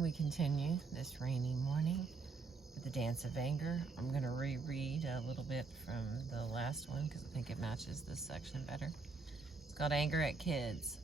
And we continue this rainy morning with the Dance of Anger. I'm going to reread a little bit from the last one because I think it matches this section better. It's called Anger at Kids.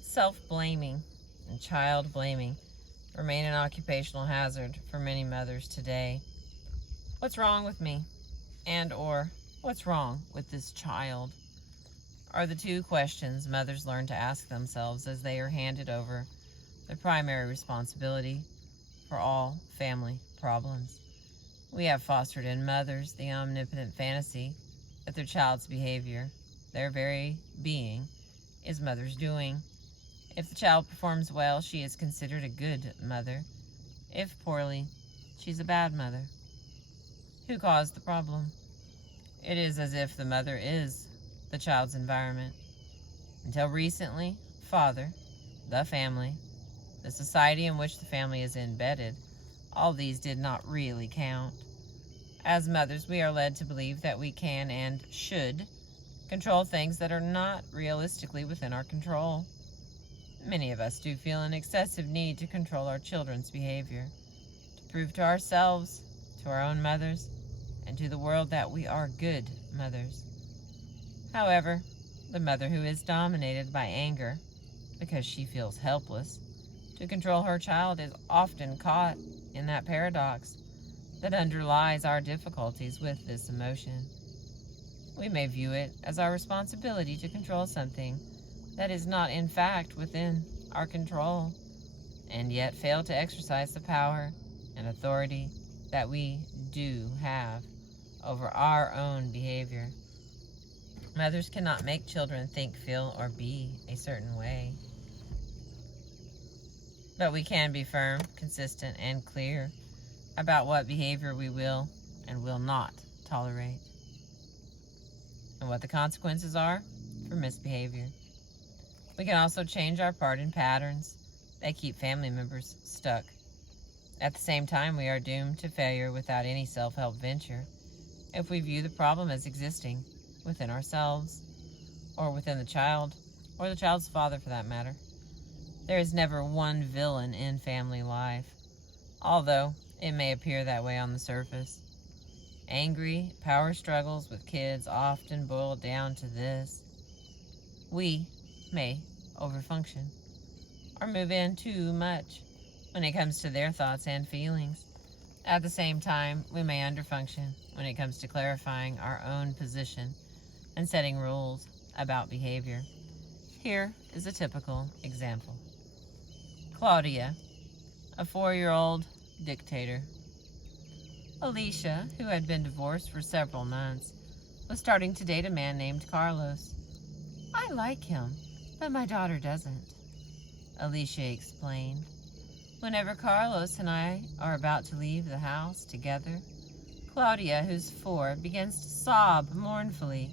Self-blaming and child blaming remain an occupational hazard for many mothers today. What's wrong with me? And or what's wrong with this child? Are the two questions mothers learn to ask themselves as they are handed over the primary responsibility for all family problems. We have fostered in mothers the omnipotent fantasy that their child's behavior, their very being, is mother's doing. If the child performs well, she is considered a good mother. If poorly, she's a bad mother. Who caused the problem? It is as if the mother is the child's environment. Until recently, father, the family, the society in which the family is embedded, all these did not really count. As mothers, we are led to believe that we can and should control things that are not realistically within our control. Many of us do feel an excessive need to control our children's behavior, to prove to ourselves, to our own mothers, and to the world that we are good mothers. However, the mother who is dominated by anger because she feels helpless to control her child is often caught in that paradox that underlies our difficulties with this emotion. We may view it as our responsibility to control something that is not in fact within our control, and yet fail to exercise the power and authority that we do have over our own behavior. Mothers cannot make children think, feel, or be a certain way. But we can be firm, consistent, and clear about what behavior we will and will not tolerate, and what the consequences are for misbehavior. We can also change our part in patterns that keep family members stuck. At the same time, we are doomed to failure without any self-help venture if we view the problem as existing within ourselves, or within the child, or the child's father for that matter. There is never one villain in family life, although it may appear that way on the surface. Angry power struggles with kids often boil down to this: we may overfunction or move in too much when it comes to their thoughts and feelings. At the same time, we may underfunction when it comes to clarifying our own position and setting rules about behavior. Here is a typical example. Claudia, a 4-year-old dictator. Alicia, who had been divorced for several months, was starting to date a man named Carlos. I like him, but my daughter doesn't, Alicia explained. Whenever Carlos and I are about to leave the house together, Claudia, who's 4, begins to sob mournfully,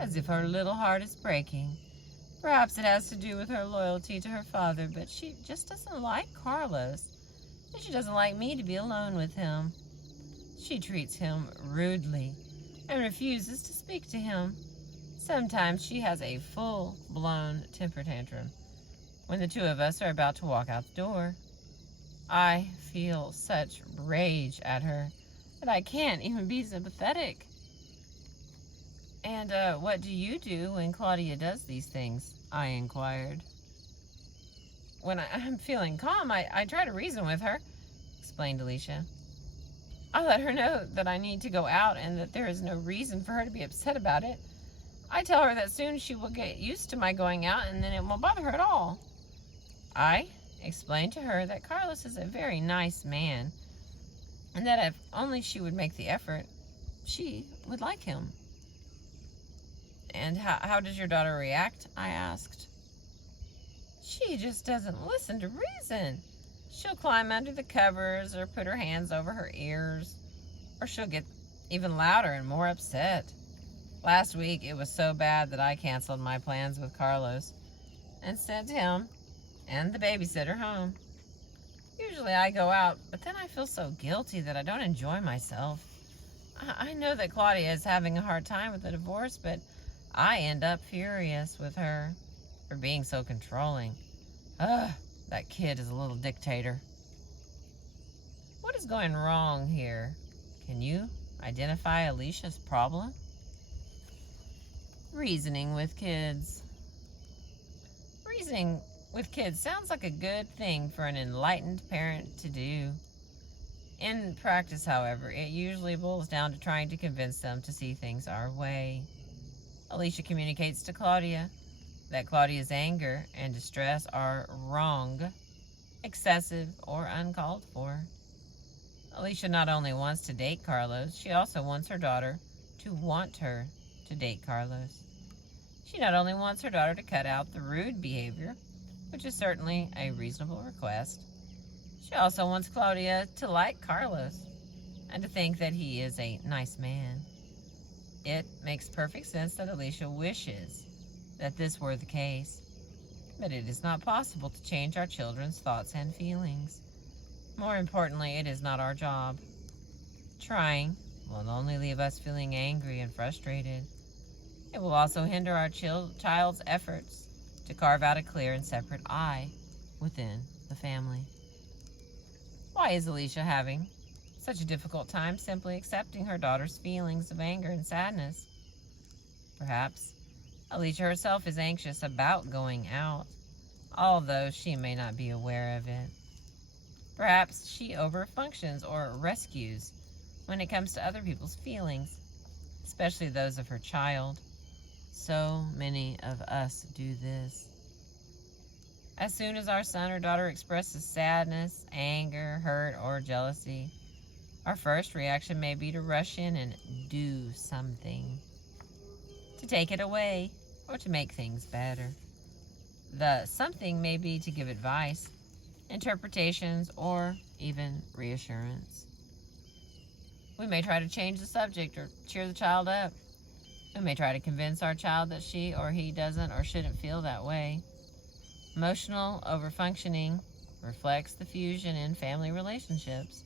as if her little heart is breaking. Perhaps it has to do with her loyalty to her father, but she just doesn't like Carlos, and she doesn't like me to be alone with him. She treats him rudely and refuses to speak to him. Sometimes she has a full-blown temper tantrum when the two of us are about to walk out the door. I feel such rage at her that I can't even be sympathetic. And what do you do when Claudia does these things? I inquired. When I'm feeling calm, I try to reason with her, explained Alicia. I let her know that I need to go out and that there is no reason for her to be upset about it. I tell her that soon she will get used to my going out and then it won't bother her at all. I explained to her that Carlos is a very nice man and that if only she would make the effort, she would like him. And how does your daughter react? I asked. She just doesn't listen to reason. She'll climb under the covers or put her hands over her ears, or she'll get even louder and more upset. Last week, it was so bad that I canceled my plans with Carlos and sent him and the babysitter home. Usually I go out, but then I feel so guilty that I don't enjoy myself. I know that Claudia is having a hard time with the divorce, but I end up furious with her for being so controlling. Ugh, that kid is a little dictator, is going wrong here? Can you identify Alicia's problem? Reasoning with kids. Reasoning with kids sounds like a good thing for an enlightened parent to do. In practice, however, it usually boils down to trying to convince them to see things our way. Alicia communicates to Claudia that Claudia's anger and distress are wrong, excessive, or uncalled for. Alicia not only wants to date Carlos, she also wants her daughter to want her to date Carlos. She not only wants her daughter to cut out the rude behavior, which is certainly a reasonable request, she also wants Claudia to like Carlos and to think that he is a nice man. It makes perfect sense that Alicia wishes that this were the case, but it is not possible to change our children's thoughts and feelings. More importantly, it is not our job. Trying will only leave us feeling angry and frustrated. It will also hinder our child's efforts to carve out a clear and separate I within the family. Why is Alicia having such a difficult time simply accepting her daughter's feelings of anger and sadness? Perhaps Alicia herself is anxious about going out, although she may not be aware of it. Perhaps she overfunctions or rescues when it comes to other people's feelings, especially those of her child. So many of us do this. As soon as our son or daughter expresses sadness, anger, hurt, or jealousy, our first reaction may be to rush in and do something, to take it away, or to make things better. The something may be to give advice, interpretations, or even reassurance. We may try to change the subject or cheer the child up. We may try to convince our child that she or he doesn't or shouldn't feel that way. Emotional overfunctioning reflects the fusion in family relationships.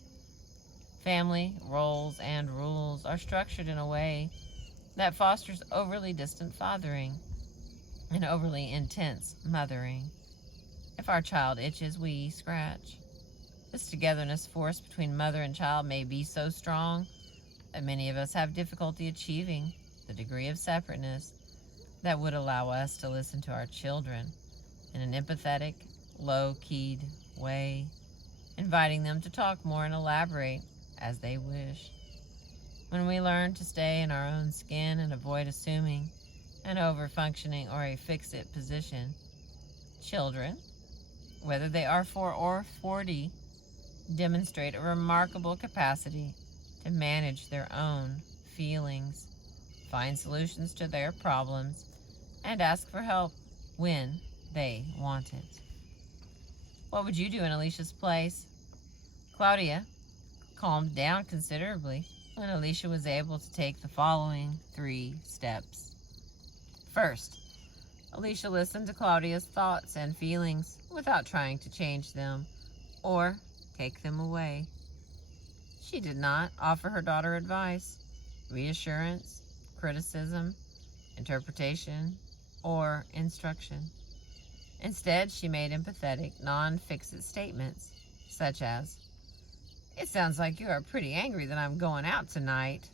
Family roles and rules are structured in a way that fosters overly distant fathering and overly intense mothering. If our child itches, we scratch. This togetherness force between mother and child may be so strong that many of us have difficulty achieving the degree of separateness that would allow us to listen to our children in an empathetic, low-keyed way, inviting them to talk more and elaborate as they wish. When we learn to stay in our own skin and avoid assuming an over-functioning or a fix-it position, children, whether they are 4 or 40, demonstrate a remarkable capacity to manage their own feelings, find solutions to their problems, and ask for help when they want it. What would you do in Alicia's place? Claudia calmed down considerably when Alicia was able to take the following 3 steps. First, Alicia listened to Claudia's thoughts and feelings without trying to change them or take them away. She did not offer her daughter advice, reassurance, criticism, interpretation, or instruction. Instead, she made empathetic, non-fix-it statements, such as, "It sounds like you are pretty angry that I'm going out tonight.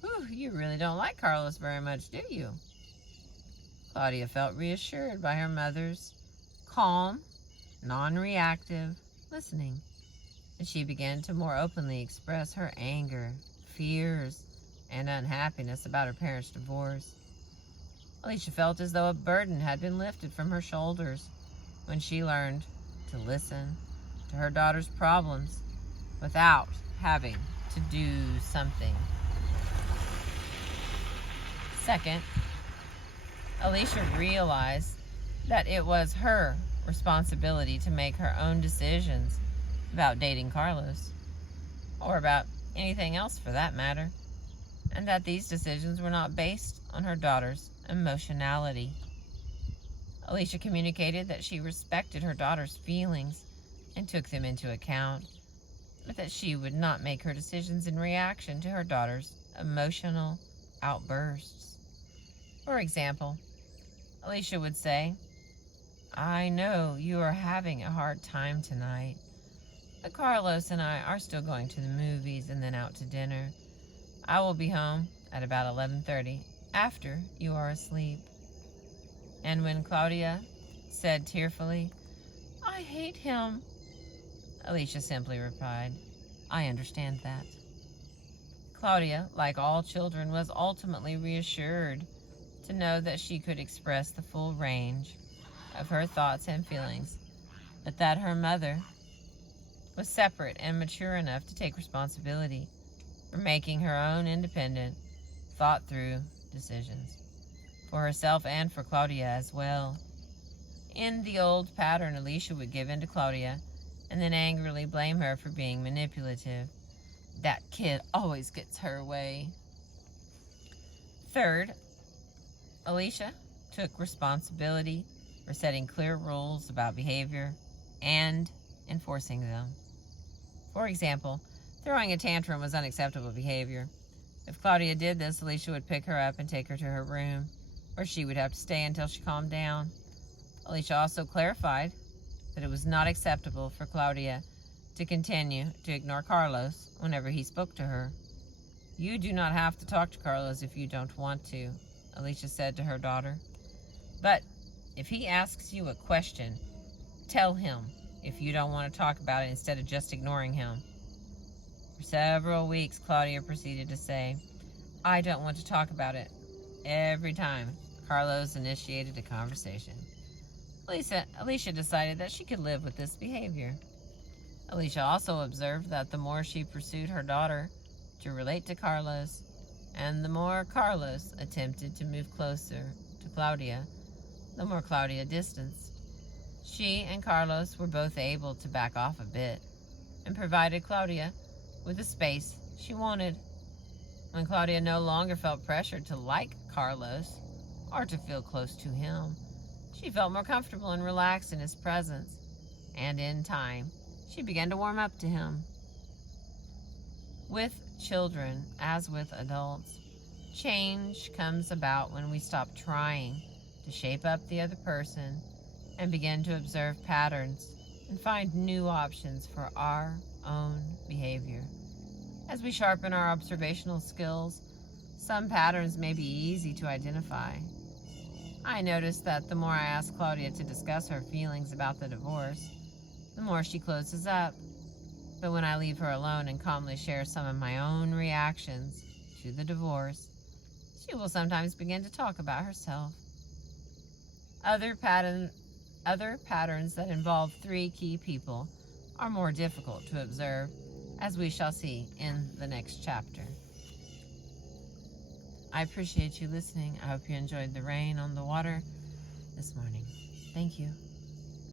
Whew, you really don't like Carlos very much, do you?" Claudia felt reassured by her mother's calm, non-reactive listening, and she began to more openly express her anger, fears, and unhappiness about her parents' divorce. Alicia felt as though a burden had been lifted from her shoulders when she learned to listen to her daughter's problems without having to do something. Second, Alicia realized that it was her responsibility to make her own decisions about dating Carlos, or about anything else for that matter, and that these decisions were not based on her daughter's emotionality. Alicia communicated that she respected her daughter's feelings and took them into account, but that she would not make her decisions in reaction to her daughter's emotional outbursts. For example, Alicia would say, "I know you are having a hard time tonight, but Carlos and I are still going to the movies and then out to dinner. I will be home at about 11:30 after you are asleep." And when Claudia said tearfully, "I hate him," Alicia simply replied, "I understand that." Claudia, like all children, was ultimately reassured to know that she could express the full range of her thoughts and feelings, but that her mother was separate and mature enough to take responsibility for making her own independent, thought-through decisions, for herself and for Claudia as well. In the old pattern, Alicia would give in to Claudia and then angrily blame her for being manipulative. "That kid always gets her way." Third, Alicia took responsibility for setting clear rules about behavior and enforcing them. For example, throwing a tantrum was unacceptable behavior. If Claudia did this, Alicia would pick her up and take her to her room, where she would have to stay until she calmed down. Alicia also clarified that it was not acceptable for Claudia to continue to ignore Carlos whenever he spoke to her. "You do not have to talk to Carlos if you don't want to," Alicia said to her daughter. "But if he asks you a question, tell him if you don't want to talk about it instead of just ignoring him." For several weeks, Claudia proceeded to say, "I don't want to talk about it," every time Carlos initiated a conversation. Alicia decided that she could live with this behavior. Alicia also observed that the more she pursued her daughter to relate to Carlos, and the more Carlos attempted to move closer to Claudia, the more Claudia distanced. She and Carlos were both able to back off a bit and provided Claudia with the space she wanted. When Claudia no longer felt pressured to like Carlos or to feel close to him, she felt more comfortable and relaxed in his presence, and in time, she began to warm up to him. With children, as with adults, change comes about when we stop trying to shape up the other person and begin to observe patterns and find new options for our own behavior. As we sharpen our observational skills, some patterns may be easy to identify. I noticed that the more I ask Claudia to discuss her feelings about the divorce, the more she closes up. But when I leave her alone and calmly share some of my own reactions to the divorce, she will sometimes begin to talk about herself. Other patterns that involve three key people are more difficult to observe, as we shall see in the next chapter. I appreciate you listening. I hope you enjoyed the rain on the water this morning. Thank you.